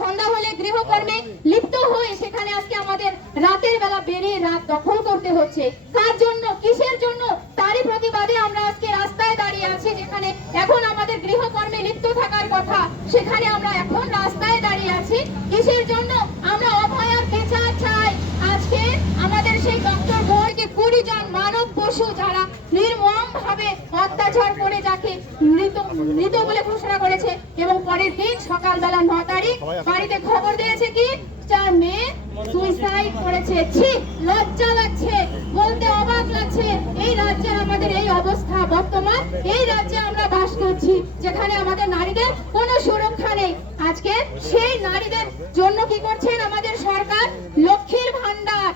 সন্ধ্যা হলে গৃহকর্মে লিপ্ত হয়ে সেখানে আজকে আমাদের রাতের বেলা বেরিয়ে রাত দখল করতে হচ্ছে। কার জন্য, কিসের জন্য? তারই প্রতিবাদে আমরা আজকে রাস্তায় দাঁড়িয়ে আছি। যেখানে এখন আমাদের গৃহকর্মে লিপ্ত থাকার কথা, সেখানে আমরা এখন রাস্তায় দাঁড়িয়ে আছি। কিসের জন্য? আমরা অভয়ার বিচার চাই। আজকে আমাদের সেই ডক্টর বোনকে 20 জন মানব পশু যারা নির্মম ভাবে অত্যাচার করে যাকে মৃত বলে ঘোষণা করেছে, এবং পরের দিন সকালবেলা 9 তারিখ বাড়িতে খবর দিয়েছে কি 4 মেয়ে সুইসাইড করেছে। ছি, লজ্জা লাগছে, বলতে অবাক লাগছে। এই রাজ্যে আমাদের এই অবস্থা বর্তমান, এই রাজ্যে আমরা বাস করছি যেখানে আমাদের নারীদের কোনো সুরক্ষা নেই। আজকে সেই নারীদের জন্য কি করছেন আমাদের সরকার? লক্ষ্মীর ভান্ডার,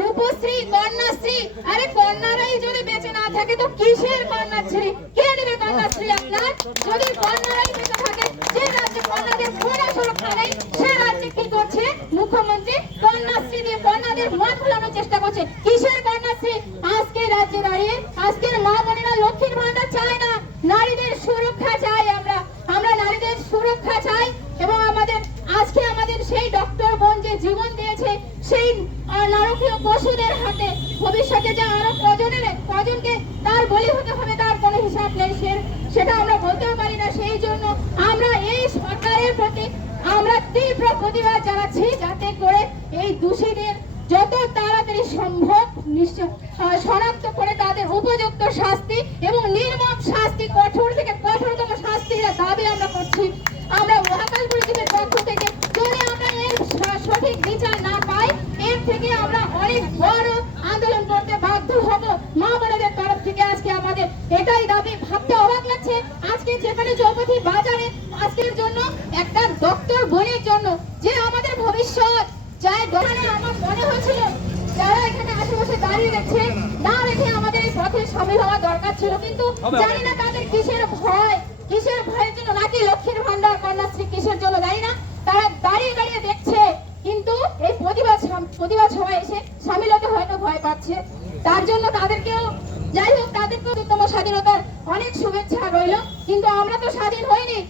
রূপশ্রী, কন্যাশ্রী। আরে কন্যারাই যদি বেঁচে না থাকে তো কিসের কন্যাশ্রী? কে নেবে কন্যাশ্রী আপনার? যদি কন্যারাই বেঁচে থাকে, যে রাজ্যে কন্যাদের কোনো সুরক্ষা নেই, সে রাজ্যে কি করছে মুখ্যমন্ত্রী? কন্যাশ্রী দিয়ে কন্যাদের মন ভোলানোর চেষ্টা করছে। কিসের কন্যাশ্রী? আজকে রাজ্যে দাঁড়িয়ে আজকের মা বোনেরা লক্ষ্মীর ভান্ডার চায় না, নারীদের সুরক্ষা চাই। আমরা নারীদের সুরক্ষা চাই। এবং আজকে আমাদের সেই ডক্টর বোন যে জীবন দিয়েছে, সেই নারকীয় পশুদের হাতে ভবিষ্যতে যে আরো কজনকে তার বলি হতে হবে, তার কোনো হিসাব নেই, সেটা আমরা বলতেও পারি না। সেই জন্য আমরা এই সরকারের প্রতি আমরা তীব্র প্রতিবাদ জানাচ্ছি, যাতে করে এই দোষীদের যত তাড়াতাড়ি সম্ভব শনাক্ত করে তাদের উপযুক্ত শাস্তি এবং নির্মম শাস্তি, কঠোর থেকে কঠোরতম শাস্তির দাবি আমরা করছি। আমরা মহাকাল পরিষদের পক্ষ থেকে যদি আমরা এর সঠিক বিচার না পাই, এর থেকে আমরা অনেক বড় আন্দোলন করতে বাধ্য হব। মা বোনেদের তরফ থেকে আজকে আমাদের এটাই দাবি। ভাবতে অবাক লাগছে, আজকে যেখানে চৌপথি বাজারে আজকের জন্য একটা ডক্টর বোনের জন্য যে আমাদের ভবিষ্যৎ, যাই দোকানে আমার মনে হয়েছিল যারা এখানে আশেপাশে দাঁড়িয়ে রেখেছে, না রেখে আমাদের এই পথে সামিল হওয়া দরকার ছিল, কিন্তু জানি না তাদের কিসের ভয়ের জন্য, নাকি লক্ষ্মীর ভান্ডার, কন্যাশ্রী কিসের জন্য জানি না, তারা দাঁড়িয়ে দাঁড়িয়ে দেখছে, কিন্তু এই প্রতিবাদ সভায় এসে সামিল হতে হয়তো ভয় পাচ্ছে। তার জন্য তাদেরকেও, যাই হোক, তাদেরকেও উত্তম স্বাধীনতার অনেক শুভেচ্ছা রইল। কিন্তু আমরা তো স্বাধীন হইনি।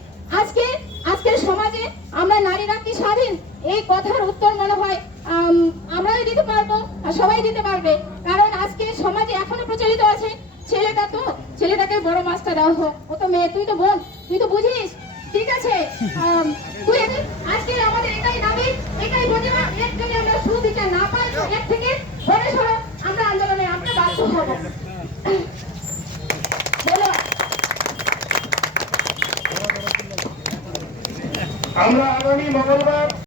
আজকের সমাজে আমরা নারীরা কি স্বাধীন? এই কথার উত্তর মনে হয় আমরাই দিতে পারবো, আর সবাই দিতে পারবে। কারণ আজকে সমাজে এখনো প্রচলিত আছে, ছেলেটাকে বড় মাছটা দেওয়া হোক, ও তো মেয়ে, তুই তো বোন, তুই তো বুঝিস, ঠিক আছে। আজকে আমাদের এটাই দাবি, এটাই প্রতিবাদ। এর যদি আমরা সুবিচার না পাই, এর থেকে বড় সড়ো আমরা আন্দোলনে আমরা বাধ্য হব। আমরা আগামী মঙ্গলবার